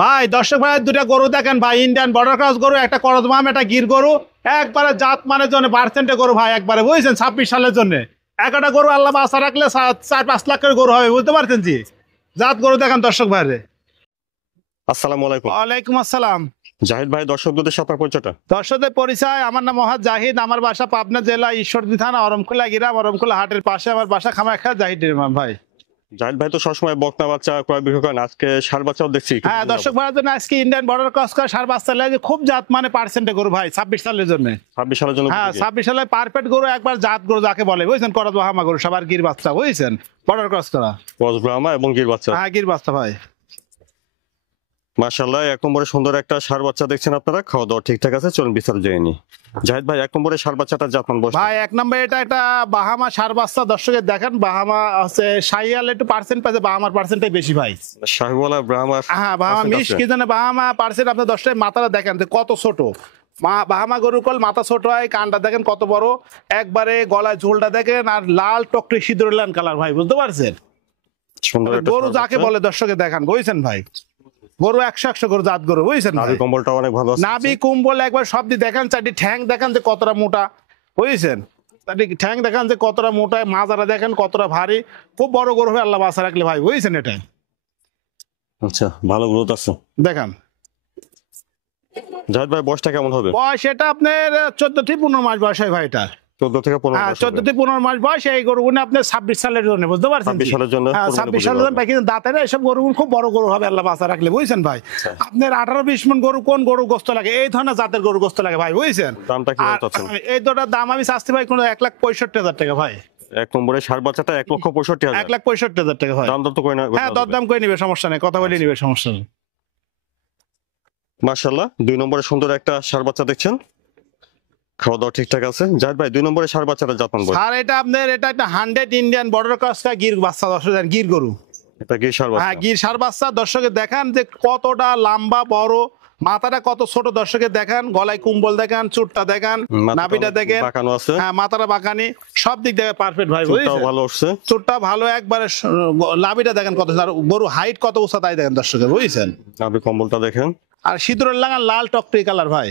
ভাই দর্শক ভাই দুটা গরু দেখেন ভাই, ইন্ডিয়ান বর্ডার ক্রস গরু, একটা করদমাম, একটা গির গরু, একবারে জাত মানের জন্য পার্সেন্টে গরু ভাই, একবারে বুঝছেন 26 সালের জন্য একটা গরু আল্লাহ আশা রাখলে 4-5 লাখ করে গরু হবে, বুঝতে পারছেন জি। জাত গরু দেখেন দর্শক ভাইরে। আসসালামু আলাইকুম। ওয়ালাইকুম আসসালাম। জাহিদ ভাই, দর্শকদের সাথে পরিচয়টা। দর্শকদের পরিচয়, আমার নাম মোহাম্মদ জাহিদ, আমার বাসা পাবনা জেলা ঈশ্বরদী থানা অরমখোলা গ্রাম, অরমখোলা হাটের পাশে আমার বাসা, খামাখা জাহিদ ইমাম ভাই। জাহিদ ভাই তো সবসময় বকনা বাচ্চা ক্রয় বিক্রয় করেন, আজকে ষাঁড় বাচ্চাও দেখছি। হ্যাঁ দর্শক ভাইয়ের জন্য আজকে ইন্ডিয়ান বর্ডার ক্রস করা ষাঁড় বাচ্চা লাগে, খুব জাত মানে পার্সেন্টে গরু ভাই 26 সালের জন্য। 26 সালের জন্য? হ্যাঁ 26 সালে পারফেক্ট গরু, একবার জাত গরু যাকে বলে বুঝছেন, করদ বাহামা গরু, সবার গির বাচ্চা বুঝছেন, বর্ডার ক্রস করা ক্রস ব্রাহ্মা এবং গির বাচ্চা। হ্যাঁ গির বাচ্চা ভাই। মাশাআল্লাহ, এক নম্বরে সুন্দর একটা ষাঁড় বাচ্চা দেখছেন আপনারা। খাওয়া দাওয়া ঠিকঠাক আছে, চলুন বিস্তারিত জেনে নিই। জাহিদ ভাই, এক নম্বরে ষাঁড় বাচ্চাটা জাতমান বয়স ভাই এক নম্বর এটা একটা বাহামা ষাঁড় বাচ্চা, দর্শকের দেখেন বাহামা আছে শাহিয়াল, একটু পার্সেন্ট পাচ্ছে, বাহামার পার্সেন্টটাই বেশি ভাই। শাহিওয়ালা ব্রাহ্মা। হ্যাঁ বাহামা মিশ কি জানে, বাহামা পার্সেন্ট আপনার দর্শকের মাথাটা দেখেন যে কত ছোট, বাহামা গরু কল মাথা ছোট হয়, কানটা দেখেন কত বড়, একবারে গলায় ঝোলটা দেখেন, আর লাল টকটে সিঁদুর লাল কালার ভাই, বুঝতে পারছেন। সুন্দর গরু যাকে বলে দর্শকে দেখান বুঝছেন ভাই, গরু 100 গরু জাত গরু বুঝছেন। নাভি কম্বলটা অনেক ভালো আছে। নাভি কুম্বল একবার সব দিয়ে দেখান, চারটি ঠ্যাং দেখান যে কতটা মোটা বুঝছেন, চারটি ঠ্যাং দেখান যে কতটা মোটা, মাজারা দেখেন কতটা ভারী, খুব বড় গরু হবে আল্লাহ বাসা রাখলে ভাই বুঝছেন। এটা আচ্ছা, ভালো গ্রোথ আছে দেখান। জাহিদ ভাই, বয়সটা কেমন হবে? বয়স এটা আপনার 14 থেকে 15 মাস বয়স হয় ভাই, এটা 14 থেকে 15 হ্যাঁ মাস। 14 থেকে 15 মাস বয়স। এই গরুগুলো আপনার 26 সালের জন্য, বুঝতে পারছেন 26 সালের জন্য। হ্যাঁ 26 সালের জন্য, কিন্তু দাঁতের এইসব গরুগুলো খুব বড় গরু হবে আল্লাহ বাসা রাখলে বুঝছেন ভাই। আপনার 18-20 মণ গরু কোন গরু গোস্ত লাগে, এই ধরনের জাতের গরু গোস্ত লাগে ভাই বুঝছেন। দামটা কি বলতেছেন? এই দুটার দাম আমি চাচ্ছি ভাই কোনো 1,65,000 টাকা ভাই। এক নম্বরে ষাঁড় বাচ্চাটা 1,65,000। 1,65,000 টাকা ভাই। দাম দর তো করে না? হ্যাঁ দরদাম করে নিবে, সমস্যা নেই, কথা বলে নিবে, সমস্যা নেই। মাশাআল্লাহ, 2 নম্বরে সুন্দর একটা ষাঁড় বাচ্চা দেখছেন। খাওয়া দাওয়া ঠিকঠাক আছে। জাহিদ ভাই, 2 নম্বরে ষাঁড় বাচ্চাটা জাতমান বয়স? আর এটা আপনার এটা একটা 100 ইন্ডিয়ান বর্ডার ক্রস গির বাচ্চা, দর্শক গির গরু। এটা কি ষাঁড় বাচ্চা? হ্যাঁ গির ষাঁড় বাচ্চা, দর্শকে দেখান যে কতটা লম্বা বড়, মাথাটা কত ছোট, দর্শকে দেখান, গলায় কুম্বল দেখান, চুটটা দেখান, নাভিটা দেখেন, বাঁকানো আছে। হ্যাঁ মাথাটা বাঁকানি, সব দিক থেকে পারফেক্ট ভাই চুটটাও বুঝছেন। ভালো উঠছে। চুটটা ভালো একবারে, নাভিটা দেখেন কত, আর গরু হাইট কত উঁচা তাই দেখেন দর্শকে বুঝছেন। নাভি কম্বলটা দেখেন। আর সিঁদুরের লাগান লাল টকটকে কালার ভাই।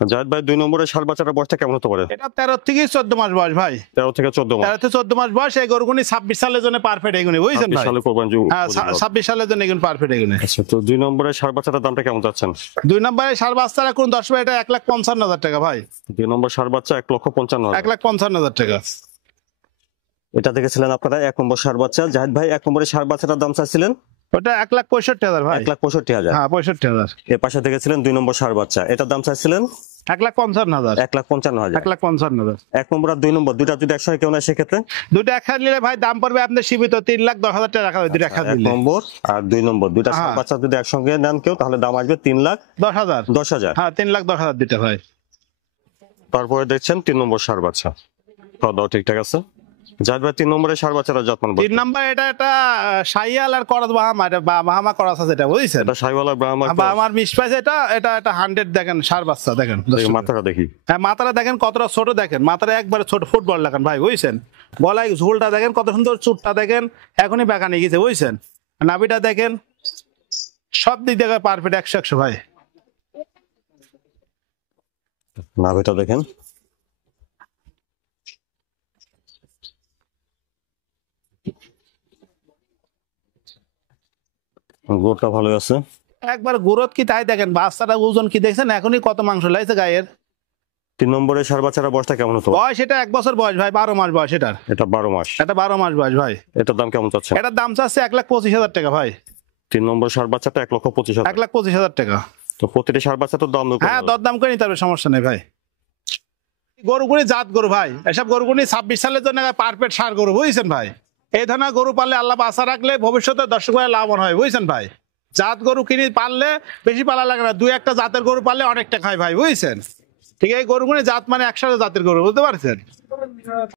জাহিদ ভাই, 2 নম্বরে ষাঁড় বাচ্চাটার বয়সটা কেমন হতে পারে? এটা 13 থেকে 14 মাস বয়স ভাই। 13 থেকে 14 মাস। 13 থেকে 14 মাস বয়স। এই গরুগুনি 26 সালের জন্য পারফেক্ট, এগুনি বুঝছেন 26 ভাই। সালে কোরবানি যোগ্য। হ্যাঁ 26 সালের জন্য এগুলো পারফেক্ট এগুলো। আচ্ছা, তো 2 নম্বরে ষাঁড় বাচ্চাটার দামটা কেমন চাচ্ছেন? 2 নম্বরে ষাঁড় বাচ্চারা কোন 10 ভাই, এটা 1,55,000 টাকা ভাই। 2 নম্বর ষাঁড় বাচ্চা 1,55,000। 1,55,000 টাকা। এটা দেখেছিলেন আপনারা 1 নম্বর ষাঁড় বাচ্চা। জাহিদ ভাই, 1 নম্বরে ষাঁড় বাচ্চাটার দাম চাইছিলেন ওটা 1,65,000 ভাই। 1,65,000। হ্যাঁ 65,000। এর পাশে দেখেছিলেন 2 নম্বর ষাঁড় বাচ্চা, এটার দাম চাইছিলেন 1,55,000। 1,55,000। 1,55,000। 1 নম্বর আর 2 নম্বর দুইটা যদি একসঙ্গে কেউ নেয় সেক্ষেত্রে? দুটো একসাথে নিলে ভাই দাম পড়বে আপনার সীমিত 3,10,000 টাকা রাখা হবে, দুটো একসাথে 1 নিলে। নম্বর আর 2 নম্বর দুইটা ষাঁড় বাচ্চা যদি একসঙ্গে নেন কেউ, তাহলে দাম আসবে 10,000। 3,10,000। হ্যাঁ 3,10,000 দিতে ভাই। তারপরে দেখছেন 3 নম্বর ষাঁড় বাচ্চা। খাওয়া দাওয়া ঠিকঠাক আছে। জাহিদ ভাই, 3 নম্বরে ষাঁড় বাচ্চাটা যত্ন 3 নাম্বার এটা একটা শাহিয়াল আর করদ বাহামা, এটা বাহামা করাস আছে, এটা বুঝছেন। এটা শাহিওয়ালা ব্রাহ্মা। আমার মিস পাইছে, এটা এটা একটা 100 দেখেন ষাঁড় বাচ্চা দেখেন। মাথাটা দেখি। হ্যাঁ মাথাটা দেখেন কতটা ছোট, দেখেন মাথাটা একবারে ছোট, ফুটবল লাগান ভাই বুঝছেন। গলায় ঝোলটা দেখেন কত সুন্দর, চুটটা দেখেন এখনই বাঁকা নিয়ে গেছে বুঝছেন। নাভিটা দেখেন, সব দিক থেকে পারফেক্ট 100 ভাই। নাভিটা দেখেন। গোটটা ভালো আছে। একবার গ্রোথ কি তাই দেখেন, বাচ্চাটা ওজন কি দেখছেন, এখনই কত মাংস লাগছে গায়ের। 3 নম্বরে ষাঁড় বাচ্চাটা বয়সটা কেমন হতো? বয়স এটা 1 বছর বয়স ভাই, 12 মাস বয়স এটার। এটা 12 মাস। এটা 12 মাস বয়স ভাই। এটার দাম কেমন চাচ্ছেন? এটার দাম চাচ্ছে 1,25,000 টাকা ভাই। 3 নম্বর ষাঁড় বাচ্চাটা 1,25,000। 1,25,000 টাকা। তো প্রতিটি ষাঁড় বাচ্চা তো দাম দর হ্যাঁ দরদাম করে নিতে হবে, সমস্যা নেই ভাই। গরুগুলি জাত গরু ভাই, এসব গরুগুলি 26 সালের জন্য পারফেক্ট ষাঁড় গরু বুঝছেন ভাই। এই ধরনের গরু পাললে আল্লাহ আশা রাখলে ভবিষ্যতে দর্শক ভাই লাভবান হয় বুঝছেন ভাই। জাত গরু কিনে পাললে বেশি পালা লাগে না, 2-1টা জাতের গরু পাললে অনেক টাকা হয় ভাই বুঝছেন। ঠিক এই গরুগুলি জাত মানে একসাথে জাতের গরু, বুঝতে পারছেন।